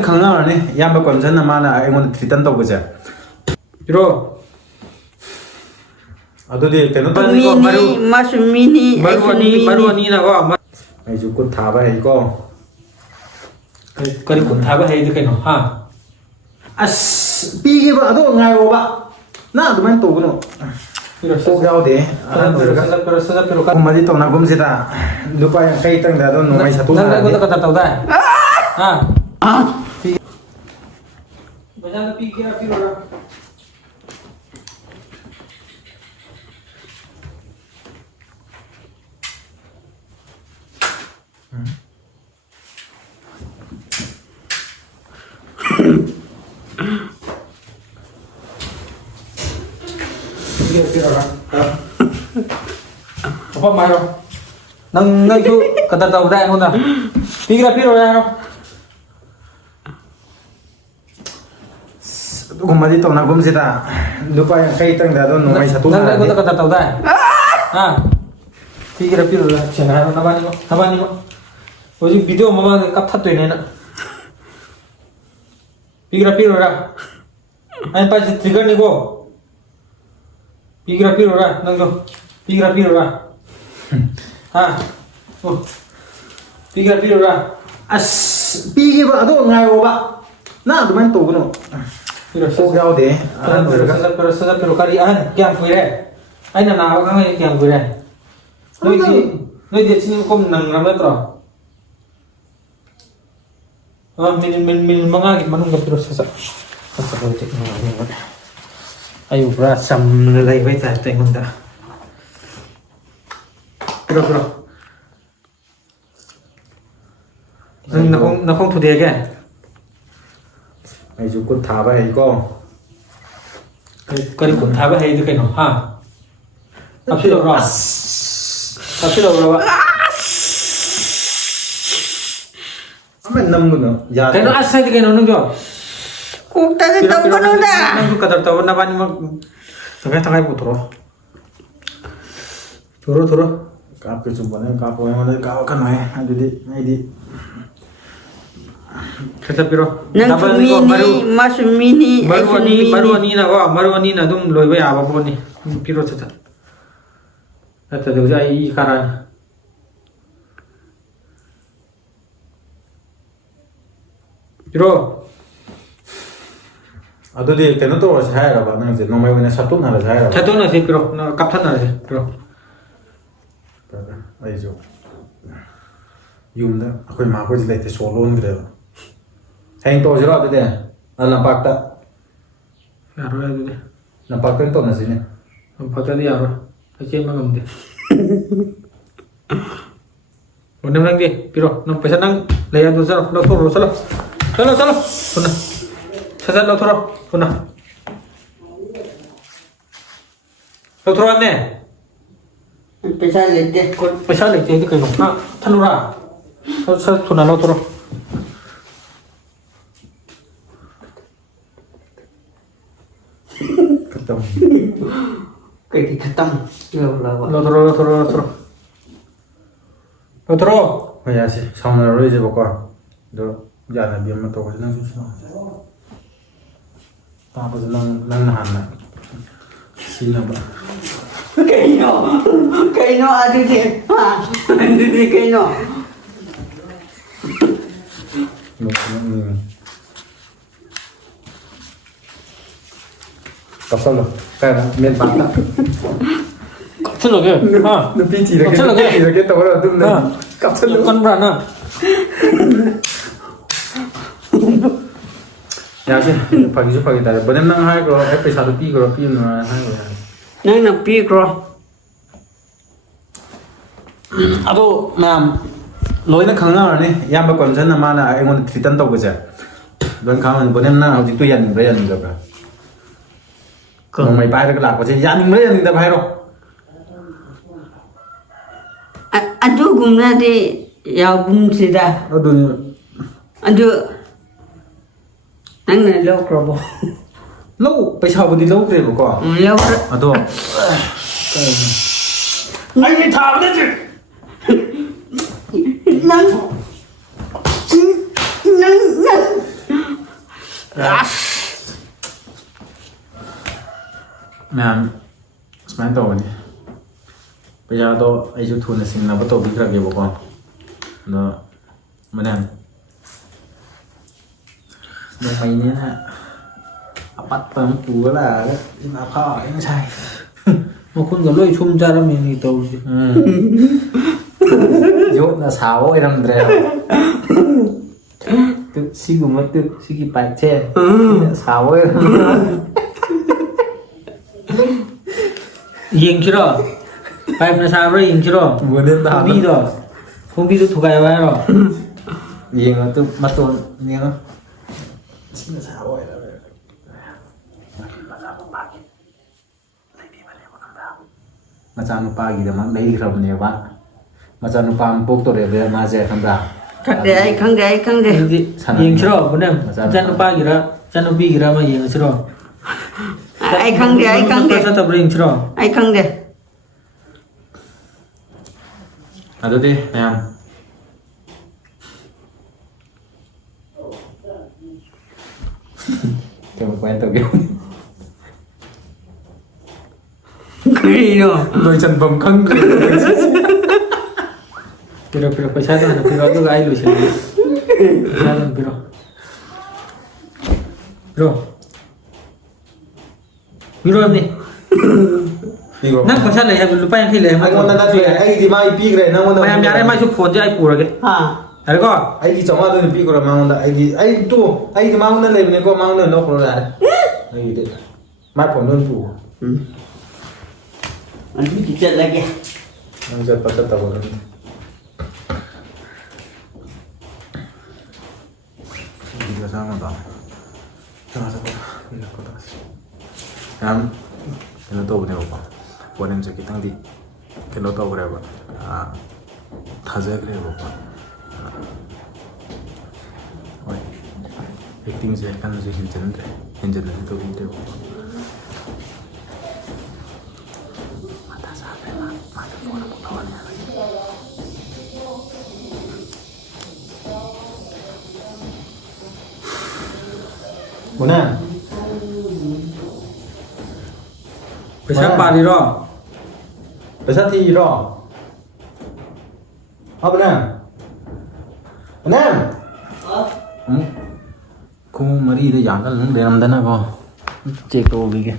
ꯈꯪꯅꯔꯅꯤ ꯏꯌꯥꯝꯕ ꯀꯣꯟꯁꯟꯅ ꯃꯥꯅ ꯑꯩꯉꯣꯟꯗ ꯊ꯭ꯔꯤꯇꯟ ꯇꯧꯕꯁꯦ ꯄꯤꯔꯣ ꯑꯗꯨꯗꯤ ꯀꯩꯅꯣ ꯇꯧꯅꯤꯀꯣ ꯃꯥꯁꯨ ꯃꯤꯅꯤ ꯃꯔꯨ ꯑꯅꯤꯅꯀꯣ ꯑꯩꯁꯨ ꯀꯨꯠ ꯊꯥꯕ ꯍꯩꯀꯣ ꯀꯔꯤ ꯀꯨꯠ ꯊꯥꯕ ꯍꯩꯗꯤ ꯀꯩꯅꯣ ꯍꯥ ꯑꯁ ꯄꯤꯒꯦꯕ ꯑꯗꯣ ꯉꯥꯏꯌꯣꯕ ꯅꯪ ꯑꯗꯨꯃꯥꯏꯅ ꯇꯧꯒꯅꯨ ꯀꯣꯛ ꯌꯥꯎꯗꯦ ꯃꯗꯤ ꯇꯧꯅꯒꯨꯝꯁꯤꯗ ꯂꯨꯄꯥ ꯌꯥꯡꯈꯩꯇꯪꯗ ꯑꯗꯨꯝ ꯅꯣꯡꯃꯩ ꯅꯪ ꯁꯠꯇꯣꯛꯅꯔꯗꯤ ꯇꯧꯗꯥꯏ ꯄꯩꯁꯥꯗꯣ ꯄꯤꯒꯦꯔꯥ ꯄꯤꯔꯣꯔꯥ pirora apa maro nang itu kata tahu dah aku dah pikir pirora ꯑꯗꯨꯒꯨꯝꯕꯗꯤ ꯇꯧꯅꯒꯨꯝꯁꯤꯗ ꯂꯨꯄꯥ ꯌꯥꯡꯈꯩꯇꯪꯗ ꯑꯗꯨꯝ ꯅꯣꯡꯃꯩ ꯁꯠꯇꯣꯛꯅꯔꯗꯤ nang kata tahu dah pikir pirora jangan nabani mo hojik video mama kap that toy na pikir pirora ay pa trigger ni ko Pigra pirora, nangjo. Pigra pirora. Pigra pirora. As pigiba ado ngayoba. Na adumain togno. Kok yaude. Pero kari an kyang kuire. Ai na nawa kang ai kyang kuire. Noi di sini kom nang rametro. Min mangagit manung pero sasa. Sasa ko check na. Ayo bra sam lay bay ta tengon da. Pero. Nakong today again. Ay jukut thaba hai ko. Kari kun thaba hai du kaino ha. Apilo ra. Amen nam guno. Ya. Kaino asai du kaino nung jo. Kukta tahu kan udah. Nang kadar tahu na bani mag. Tangay putro. Turo. Kap ke chumbane kap ho ngone ka kan hai. Adudi di. Kesa piro. Nang mini, masuk mini. Baru ani na dum loiba ya ba boni. Piro tata. Tata de jai karan. Piro. ꯑꯗꯨꯗꯤ ꯀꯩꯅꯣ ꯇꯧꯔꯁꯤ ꯍꯥꯏꯔꯕ ꯅꯪꯁꯦ ꯅꯣꯡꯃꯩ ꯑꯣꯏꯅ ꯁꯠꯇꯣꯛꯅꯔꯁꯤ ꯍꯥꯏꯔꯕ ꯁꯠꯇꯣꯛꯅꯁꯤ ꯄꯤꯔꯣ ꯀꯥꯞꯊꯠꯅꯔꯁꯤ ꯄꯤꯔꯣ ꯑꯩꯁꯨ ꯌꯨꯝꯗ ꯑꯩꯈꯣꯏ ꯃꯥꯈꯣꯏꯁꯤ ꯂꯩꯇꯦ ꯁꯣ ꯂꯣꯟꯈ꯭ꯔꯦꯕ ꯍꯌꯦꯡ ꯇꯧꯔꯁꯤꯔꯣ ꯑꯗꯨꯗꯤ ꯂꯝꯄꯥꯛꯇ ꯌꯥꯔꯣꯏ ꯑꯗꯨꯗꯤ ꯂꯝꯄꯥꯛꯇ ꯑꯣꯏꯅ ꯇꯧꯅꯁꯤꯅꯦ ꯂꯝꯄꯥꯛꯇꯗꯤ ꯌꯥꯔꯣꯏ ꯑꯩ ꯆꯦꯟꯕ ꯉꯝꯗꯦ ꯅꯪꯗꯤ ꯄꯤꯔꯣ ꯅꯪ ꯄꯩꯁꯥ ꯅꯪ ꯂꯩ ꯑꯗꯨ ꯆꯠꯂꯣ ꯂꯧꯊꯣꯛꯔꯣ ꯆꯠꯂꯣ ꯄꯨꯟꯅ ꯁꯠ ꯂꯧꯊꯣꯔꯣ ꯄꯨꯟꯅ ꯂꯧꯊꯣꯔꯛꯑꯅꯦ ꯄꯩꯁꯥ ꯂꯩꯇꯦꯗꯤ ꯀꯩꯅꯣ ꯊꯜꯂꯨꯔꯥ ꯁꯠ ꯊꯨꯅ ꯂꯧꯊꯣꯔꯣ Kayak ketam. ꯂꯧꯊꯣꯔꯣ ꯍꯣꯏ ꯌꯥꯁꯤ ꯁꯥꯎꯅꯔꯔꯣꯏꯁꯦꯕꯀꯣ ꯑꯗꯣ ꯌꯥꯅꯕꯤ ꯑꯃ ꯇꯧꯕꯁꯤ ꯅꯪꯁꯨ ꯇꯥꯕꯁꯨ ꯅꯪꯅ ꯍꯥꯟꯅ ꯁꯤꯅꯕ Kaino adude. Adude kaino. kapsalo kaya men bata kapsalage nupi tirage tawara adum na kapsalo kan brana yasi pagi tare badan nang hai ko episode pi na hai ko Nang napi kro. ado ma'am loina khangna iyamba konsan mana aingon thritan tawbase don khang badan na hojik tu yan da Kung may bayar ka lang kasi yaning mo yan, hindi ba hayro? Aduh gumna de ya gum sida. Aduh. Nang na low krobo. Low, paisa ba di low krebo ko? Low. Ado. Ay, tama na dyan! Nang ꯃꯌꯥꯝ ꯁꯨꯃꯥꯏꯅ ꯇꯧꯕꯅꯤ ꯄꯩꯁꯥꯗꯣ ꯑꯩꯁꯨ ꯊꯨꯅ ꯁꯤꯡꯅꯕ ꯇꯧꯕꯤꯈ꯭ꯔꯒꯦꯕꯀꯣ ꯑꯗꯣ ꯃꯌꯥꯝ ꯅꯣꯡꯃꯩꯅꯤꯅ ꯑꯄꯠꯄ ꯑꯃ ꯄꯨꯔ ꯂꯥꯛꯑꯒ ꯑꯐꯥꯎ ꯉꯁꯥꯏ ꯃꯈꯨꯟꯒ ꯂꯣꯏ ꯁꯨꯝ ꯆꯥꯔꯝꯃꯦꯅꯤ ꯇꯧꯔꯤꯁꯦ ꯌꯣꯠꯅ ꯁꯥꯕ ꯑꯣꯏꯔꯝꯗ꯭ꯔꯦꯕ ꯁꯤꯒꯨꯝꯕ ꯁꯤꯒꯤ ꯄꯥꯏꯞꯁꯦ ꯁꯥꯕ ꯑꯣꯏꯔꯝꯗ꯭ꯔꯦ ꯌꯦꯡꯁꯤꯔꯣ ꯄꯥꯏꯞꯅ ꯁꯥꯕ꯭ꯔꯥ ꯌꯦꯡꯁꯤꯔꯣ ꯐꯣꯡꯕꯤꯗꯣ ꯊꯨꯒꯥꯏꯕ ꯍꯥꯏꯔꯣ ꯌꯦꯡꯉꯣ ꯇꯨ ꯃꯇꯣꯟ ꯌꯦꯡꯉꯣ ꯁꯤꯅ ꯁꯥꯕ ꯑꯣꯏꯔꯝꯃꯦ ꯃꯆꯥꯅꯨꯄꯥꯒꯤꯗꯃꯛ ꯂꯩꯈ꯭ꯔꯕꯅꯦꯕ ꯃꯆꯥꯅꯨꯄꯥ ꯑꯃ ꯄꯣꯛꯇꯣꯔꯦꯕ ꯃꯥꯁꯦ ꯈꯪꯕ꯭ꯔꯥ khꯪꯗꯦ ꯑꯗꯨꯗꯤ ꯌꯦꯡꯁꯤꯔꯣ ꯕꯨꯅꯦꯝ ꯏꯆꯥꯅꯨꯄꯥꯒꯤꯔ ꯏꯆꯥꯅꯨꯄꯤꯒꯤꯔ ꯑꯃ ꯌꯦꯡꯉꯁꯤꯔꯣ ꯆꯠꯇꯕ꯭ꯔꯥ ꯌꯦꯡꯁꯤꯔꯣ ai khꯪꯗꯦ ꯑꯗꯨꯗꯤ ꯃꯌꯥꯝ ꯀꯃꯥꯏꯅ ꯇꯧꯒꯦ 그래요 ꯂꯣꯏꯁꯟꯐꯝ ꯈꯪꯗ꯭ꯔꯦ ꯄꯤꯔꯣ ꯄꯩꯁꯥꯗꯣ ꯍꯥꯟꯅ ꯄꯤꯔꯣ ꯑꯗꯨꯒ ꯑꯩ ꯂꯣꯏꯁꯤꯜꯂꯒꯦ ꯄꯩꯁꯥꯗꯣ ꯄꯤꯔꯣ ꯄꯤꯔꯣꯅꯤ ꯅꯪ ꯄꯩꯁꯥ ꯂꯩ ꯍꯥꯏꯕ ꯂꯨꯄꯥ 50 ꯂꯩ ꯑꯩꯉꯣꯟꯗ ꯅꯠꯇꯦ ꯑꯩꯒꯤꯗꯤ ꯃꯥꯏ ꯄꯤꯈ꯭ꯔꯦ ꯅꯪꯉꯣꯟꯗ ꯃꯌꯥꯝ ꯌꯥꯔꯦ ꯃꯥꯏꯁꯨ ꯐꯣꯟꯁꯦ ꯑꯩ ꯄꯨꯔꯒꯦ ꯌꯥꯔꯦꯀꯣ ꯑꯩꯒꯤ 500 ꯑꯣꯏꯅ ꯄꯤꯈ꯭ꯔꯣ ꯃꯉꯣꯟꯗ ꯑꯩꯒꯤ ꯃꯉꯣꯟꯗ ꯂꯩꯕꯅꯦꯀꯣ ꯃꯉꯣꯟꯗ ꯂꯧꯈ꯭ꯔꯣ ꯌꯥꯔꯦ ꯑꯩꯒꯤꯗꯤ ꯃꯥꯏ ꯐꯣꯟꯗꯣ ꯑꯣꯏꯅ ꯄꯨ ꯑꯗꯨꯗꯤ ꯆꯠꯂꯒꯦ ꯅꯪ ꯆꯠꯄ ꯆꯠꯇꯕ ꯅꯪ ꯚꯤꯗꯤꯑꯣ ꯁꯥꯡꯕꯗꯣ ꯌꯥꯝ ꯀꯩꯅꯣ ꯇꯧꯕꯅꯦꯕꯀꯣ ꯄꯣꯅꯦꯝꯁꯦ ꯈꯤꯇꯪꯗꯤ ꯀꯩꯅꯣ ꯇꯧꯈ꯭ꯔꯦꯕ ꯊꯥꯖꯈ꯭ꯔꯦꯕꯀꯣ ꯍꯣꯏ ꯑꯦꯛꯇꯤꯡꯁꯦ ꯀꯟꯅꯁꯨ ꯍꯦꯟꯖꯤꯟꯅꯁꯨ ꯇꯧꯕꯤꯗ꯭ꯔꯦꯕꯀꯣ ꯃꯊꯥ ꯁꯥꯈ꯭ꯔꯦ ꯃꯥꯁꯦ ꯐꯣꯟ ꯑꯃꯨꯛ ꯂꯧꯔꯅꯤ ꯍꯥꯏꯕꯒꯤ ꯕꯣꯅꯦꯝ ꯄꯩꯁꯥ ꯄꯥꯔꯤꯔꯣ ꯄꯩꯁꯥ ꯊꯤꯔꯣ ꯕꯣꯅꯦꯝ ꯑꯃꯨꯛ ꯈꯣꯡ ꯃꯔꯤꯗ ꯌꯥꯡꯒꯜ ꯂꯩꯔꯝꯗꯅꯀꯣ ꯆꯦꯛ ꯇꯧꯕꯤꯒꯦ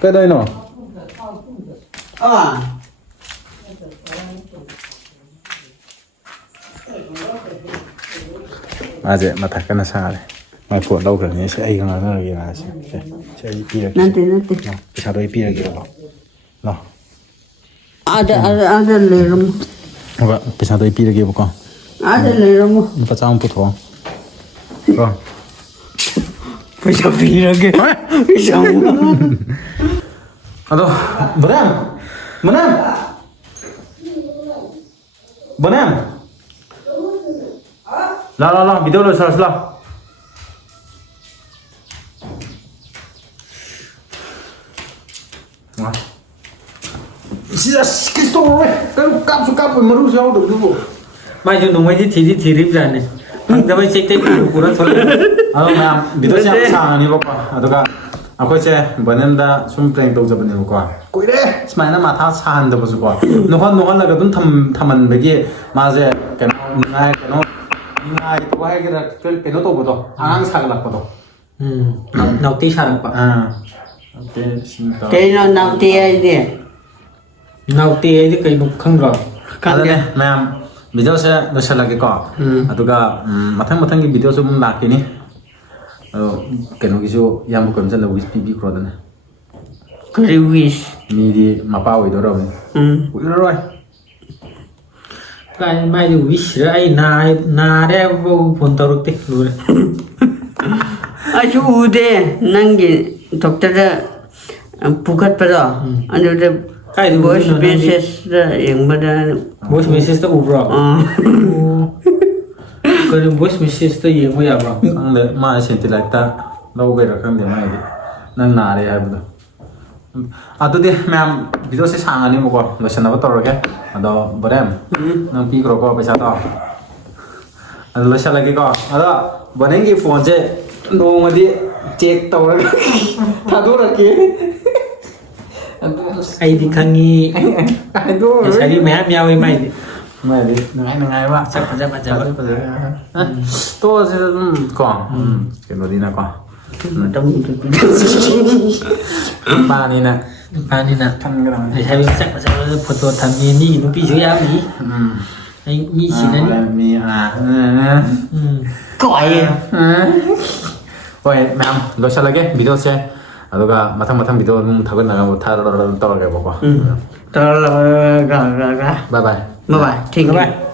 ꯀꯩꯗꯧꯔꯤꯅꯣ ꯃꯥꯁꯦ ꯃꯊꯛ ꯀꯟꯅ ꯁꯥꯔꯦ ꯃꯥꯏ ꯐꯣꯟ ꯂꯧꯈ꯭ꯔꯅꯤ ꯁꯤ ꯑꯩꯒ ꯉꯥꯡꯅꯔꯒꯦ ꯃꯥꯁꯦ ꯁꯤ ꯑꯩ ꯄꯤꯔꯒꯦ ꯅꯠꯇꯦ ꯄꯩꯁꯥꯗꯣ ꯑꯩ ꯄꯤꯔꯒꯦꯕꯀꯣ ꯂꯥꯛꯑꯣ ada leramo ꯍꯣꯏ ꯄꯩꯁꯥꯗꯣ ꯑꯩ ꯄꯤꯔꯒꯦꯕꯀꯣ ada leramo ꯂꯨꯄꯥ 100 ꯄꯨꯊꯣꯛꯑꯣ ꯀꯣ pisa pirage pisa ꯑꯗꯣ ꯕꯣꯅꯦꯝ ꯂꯥꯛꯑꯣ ꯚꯤꯗꯤꯑꯣ ꯂꯣꯏꯁꯜꯂꯁꯤ ꯂꯥꯛꯑꯣ ꯀꯩꯁꯨ ꯇꯧꯔꯣꯏ ꯀꯩꯅꯣ ꯀꯥꯞꯁꯨ ꯀꯥꯞꯄꯣꯏ ꯃꯔꯨꯁꯨ ꯌꯥꯎꯗꯕꯗꯨꯕꯨ ꯃꯥꯏꯁꯨ ꯅꯣꯡꯃꯩꯗꯤ ꯊꯤꯔꯤꯕꯖꯥꯠꯅꯤ ꯐꯪꯗꯕꯩ ꯆꯩꯇꯩ ꯄꯨꯔ ꯊꯣꯛꯂꯛꯑꯦ ꯑꯗꯣ ꯃꯌꯥꯝ ꯚꯤꯗꯤꯑꯣꯁꯦ ꯌꯥꯝ ꯁꯥꯡꯉꯅꯤꯕꯀꯣ ꯑꯗꯨꯒ ꯑꯩꯈꯣꯏꯁꯦ ꯕꯣꯅꯦꯝꯗ ꯁꯨꯝ ꯄ꯭ꯔꯦꯡ ꯇꯧꯖꯕꯅꯦꯕꯀꯣ ꯀꯨꯏꯔꯦ ꯁꯨꯃꯥꯏꯅ ꯃꯊꯥ ꯁꯥꯍꯟꯗꯕꯁꯨꯀꯣ ꯅꯣꯛꯍꯜꯂꯒ ꯑꯗꯨꯝ ꯊꯝꯍꯟꯕꯒꯤ ꯃꯥꯁꯦ ꯅꯨꯡꯉꯥꯏꯇꯕ ꯍꯥꯏꯒꯦꯔꯥ ꯀꯩꯅꯣ ꯇꯧꯕꯗꯣ ꯑꯉꯥꯡ ꯁꯥꯒꯠꯂꯛꯄꯗꯣ ꯅꯥꯎꯇꯤ ꯁꯥꯔꯛꯄ kaya nauti ide ꯅꯥꯎꯇꯤ ꯍꯥꯏꯗꯤ ꯀꯩꯅꯣ ꯈꯪꯗ꯭ꯔꯣ ꯑꯗꯨꯅꯦ ꯃꯌꯥꯝ ꯚꯤꯗꯤꯑꯣꯁꯦ ꯂꯣꯏꯁꯜꯂꯒꯦꯀꯣ ꯑꯗꯨꯒ ꯃꯊꯪꯒꯤ ꯚꯤꯗꯤꯑꯣꯁꯨ ꯑꯃꯨꯛ ꯂꯥꯛꯈꯤꯅꯤ ꯑꯗꯣ ꯀꯩꯅꯣꯒꯤꯁꯨ ꯏꯌꯥꯝꯕ ꯀꯣꯏꯃꯆꯜꯗ ꯋꯤꯁ ꯄꯤꯕꯤꯈ꯭ꯔꯣꯗꯅ kari wish ꯃꯤꯗꯤ ꯃꯄꯥ ꯑꯣꯏꯗꯧꯔꯕꯅꯤ ꯀꯨꯏꯔꯔꯣꯏ ꯀꯥꯏ ꯃꯥꯏꯗꯤ ꯋꯤꯁꯔ ꯑꯩ ꯅꯥꯔꯦ ꯍꯥꯏꯕꯐꯥꯎ ꯐꯣꯟ ꯇꯧꯔꯛꯇꯦ ꯂꯣꯏꯔꯦ asu ude nangi doctor pugatpada adude Kaya di voice mo din, message yang bada voice message ta ubro kaya voice message ta yengo yabro ꯈꯪꯗꯦ ꯃꯥ ꯁꯦꯟꯇꯤꯂꯥꯏꯠꯇ ꯂꯧꯕꯩꯔꯥ ꯈꯪꯗꯦ ꯃꯥꯒꯤꯗꯤ ꯅꯪ ꯅꯥꯔꯦ ꯍꯥꯏꯕꯗꯣ ꯑꯗꯨꯗꯤ ꯃꯌꯥꯝ ꯚꯤꯗꯤꯑꯣꯁꯦ ꯁꯥꯡꯉꯅꯤꯕꯀꯣ ꯂꯣꯏꯁꯟꯅꯕ ꯇꯧꯔꯒꯦ ꯑꯗꯣ ꯕꯣꯅꯦꯝ ꯅꯪ ꯄꯤꯈ꯭ꯔꯣꯀꯣ ꯄꯩꯁꯥꯗꯣ ꯑꯗꯨ ꯂꯣꯏꯁꯤꯜꯂꯒꯦꯀꯣ ꯑꯗꯣ ꯕꯣꯅꯤꯡꯒꯤ ꯐꯣꯟꯁꯦ ꯅꯣꯡꯃꯗꯤ ꯆꯦꯛ ꯇꯧꯔꯒ ꯊꯥꯗꯣꯔꯛꯀꯦ ꯑꯩꯗꯤ ꯈꯪꯉꯤ ꯍꯥꯏꯗꯣꯛꯑꯔꯣꯏ ꯂꯩꯁꯥꯕꯤ ꯃꯌꯥꯝ ꯌꯥꯎꯋꯤ ꯃꯥꯏꯗꯤ ꯃꯥꯗꯤ ꯅꯨꯡꯉꯥꯏꯕ ꯁꯛ ꯐꯖꯕ ꯇꯣꯛꯑꯁꯤꯗ ꯑꯗꯨꯝ ꯀꯣ ꯀꯩꯅꯣꯗꯤꯅꯀꯣ ꯅꯨꯄꯥꯅꯤꯅ ꯅꯨꯄꯥꯅꯤꯅ ꯈꯟꯒꯗꯕꯅꯤ ꯂꯩꯁꯥꯕꯤ ꯃꯁꯛ ꯐꯖꯕ ꯐꯣꯇꯣ ꯊꯝꯃꯤ ꯃꯤꯒꯤ ꯅꯨꯄꯤꯁꯨ ꯌꯥꯎꯔꯤ ꯑꯩ ꯃꯤ ꯁꯤꯅꯅꯤ ꯃꯤ ꯀꯣꯏ ꯍꯣꯏ ꯃꯌꯥꯝ ꯂꯣꯏꯁꯤꯜꯂꯒꯦ ꯚꯤꯗꯤꯑꯣꯁꯦ ꯑꯗꯨꯒ ꯃꯊꯪ ꯚꯤꯗꯤꯑꯣ ꯑꯗꯨꯝ ꯊꯥꯒꯠꯅꯔꯒ ꯇꯧꯔꯒꯦꯕꯀꯣ Tara by by bye bye. Thank you. Bye-bye.